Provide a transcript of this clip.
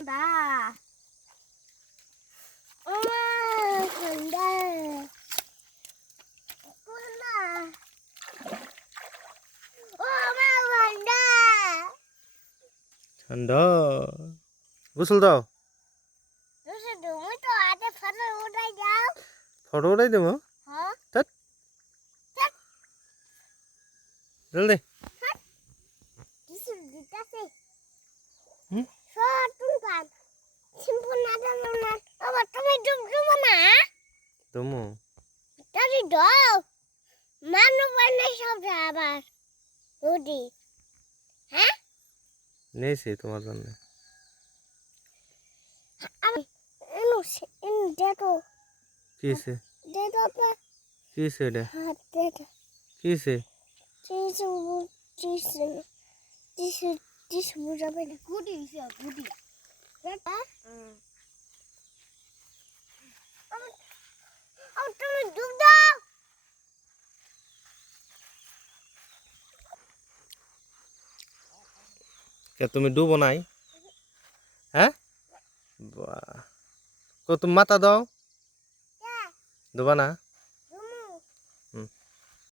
দা ওমা ঠান্ডা কোনা ও মা ঠান্ডা ঠান্ডা গোসল দাও তুই তুমি তো আতে ফটো উঠাই দাও ফটো উঠাই দেবো হ্যাঁ ধ্যাৎ জলদি কিছু দিতাছে হুম সটুন কান সিম্পল না দাও না আবার তুমি ডুব ডুব না দমু তারি দাও মানু বানাই সব আবার ওদি হ্যাঁ নেছি তোমার জন্য আমি এনো ইন দেখো কিসে দেখো পা কিসে এটা হাত দেখো কিসে চিসু চিসু চিসু চিসু বুঝাবে না গুডি সে গুডি দেখো তুমি ডুব দাও কে তুমি ডুবো নাই হ্যাঁ বাহ কো তুমি মাথা দাও ডুবা না